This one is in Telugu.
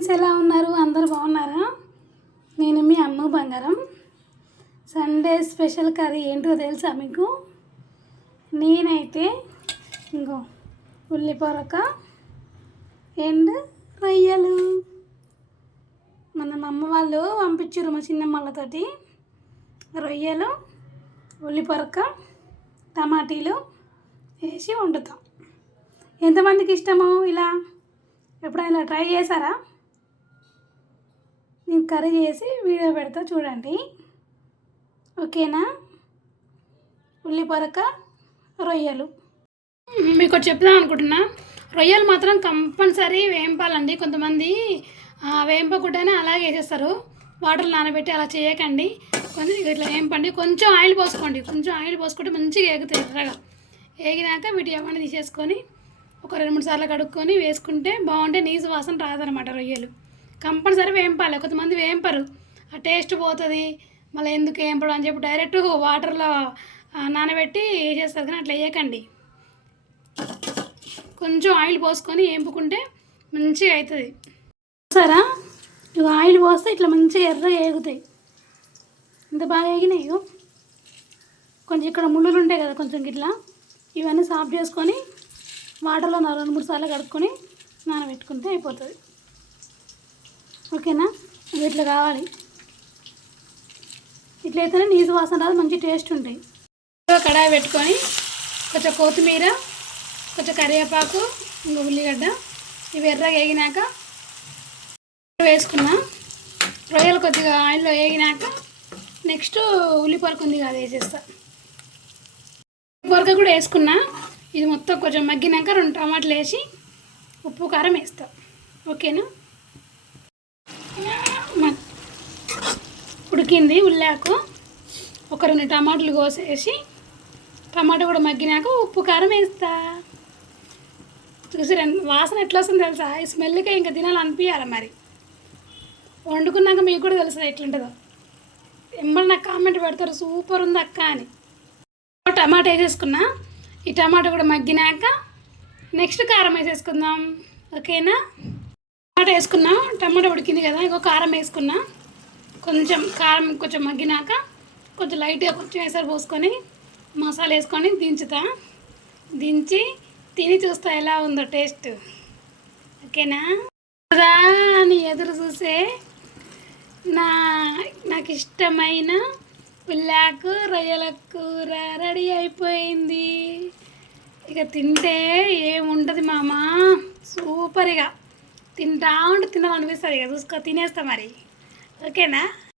ఫ్రెండ్స్, ఎలా ఉన్నారు? అందరూ బాగున్నారా? నేను మీ అమ్మ బంగారం. సండే స్పెషల్ కర్రీ ఏంటో తెలుసా మీకు? నేనైతే ఇంకో ఉల్లి పొరక అండ్ రొయ్యలు మన అమ్మ వాళ్ళు పంపించారు మా చిన్నమ్మ వాళ్ళతోటి. రొయ్యలు, ఉల్లి పొరక, టమాటీలు వేసి వండుతాం. ఎంతమందికి ఇష్టము ఇలా? ఎప్పుడైనా ట్రై చేశారా? నేను కర్రీ చేసి వీడియో పెడతా, చూడండి. ఓకేనా? ఉల్లి పొరక, రొయ్యలు మీకు చెప్దాం అనుకుంటున్నా. రొయ్యలు మాత్రం కంపల్సరీ వేయింపాలండి. కొంతమంది వేయింపకుండానే అలాగే వేసేస్తారు. వాటర్ నానబెట్టి అలా చేయకండి. కొంచెం ఇట్లా వేయింపండి. కొంచెం ఆయిల్ పోసుకోండి. కొంచెం ఆయిల్ పోసుకుంటే మంచిగా ఏగుతాయి. ఎర్రగా ఏగినాక వీటి ఏమన్నా తీసేసుకొని ఒక 2-3 సార్లు కడుక్కొని వేసుకుంటే బాగుంటే నీసు వాసన రాదనమాట. రొయ్యలు కంపల్సరీ వేయింపాలి. కొంతమంది వేయింపరు, ఆ టేస్ట్ పోతుంది, మళ్ళీ ఎందుకు వేయింపడం అని చెప్పి డైరెక్ట్ వాటర్లో నానబెట్టి వేసేస్తారు. కానీ అట్లా వేయకండి. కొంచెం ఆయిల్ పోసుకొని వేయింపుకుంటే మంచిగా అవుతుంది. సరే, ఇక ఆయిల్ పోస్తే ఇట్లా మంచిగా ఎర్రగా ఏగుతాయి. ఇంత బాగా వేగినాయి. కొంచెం ఇక్కడ ముళ్ళులు ఉంటాయి కదా, కొంచెం ఇట్లా ఇవన్నీ సాఫ్ చేసుకొని వాటర్లో 2-3 సార్లు కడుక్కొని నానబెట్టుకుంటే అయిపోతుంది. ఓకేనా? ఇట్లా కావాలి. ఇట్లయితేనే నీసు వాసన రాదు, మంచి టేస్ట్ ఉంటాయి. కడాయి పెట్టుకొని కొంచెం కొత్తిమీర, కొంచెం కరివేపాకు, ఇంకా ఉల్లిగడ్డ ఇవి ఎర్రగా వేగినాక వేసుకున్నా. రొయ్యలు కొద్దిగా ఆయిల్లో వేగినాక నెక్స్ట్ ఉల్లిపొరకు ఉంది కదా, వేసేస్తా. ఉల్లిపొరక కూడా వేసుకున్నా. ఇది మొత్తం కొంచెం మగ్గినాక 2 టమాటాలు వేసి ఉప్పు కారం వేస్తా. ఓకేనా? ఉడికింది ఉల్లాకు. ఒక 2 టమాటాలు కోసేసి టమాటా కూడా మగ్గినాక ఉప్పు కారం వేస్తా. చూసి వాసన ఎట్లా వస్తుంది తెలుసా? ఈ స్మెల్కే ఇంకా తినాలనిపించాలి. మరి వండుకున్నాక మీకు కూడా తెలుస్తుంది ఎట్లుంటుందో. ఎమ్మడి నాకు కామెంట్ పెడతారు, సూపర్ ఉంది అక్క అని. టమాటా వేసేసుకున్నా. ఈ టమాటా కూడా మగ్గినాక నెక్స్ట్ కారం వేసేసుకుందాం. ఓకేనా? టమాటా వేసుకున్నా, టమాటా ఉడికింది కదా, ఇంకో కారం వేసుకున్నా. కొంచెం కారం కొంచెం మగ్గినాక కొంచెం లైట్గా కొంచెం వేసారు పోసుకొని మసాలా వేసుకొని దించుతా. దించి తిని చూస్తా ఎలా ఉందో టేస్ట్. ఓకేనా? అని ఎదురు చూసే నాకు ఇష్టమైన ఉల్లాకు రొయ్యల కూర రెడీ అయిపోయింది. ఇక తింటే ఏముంటుంది మామ, సూపర్గా తింటా ఉంటే తినాలనిపిస్తుంది. ఇక చూసుకో, తినేస్తా మరి. ఓకేనా?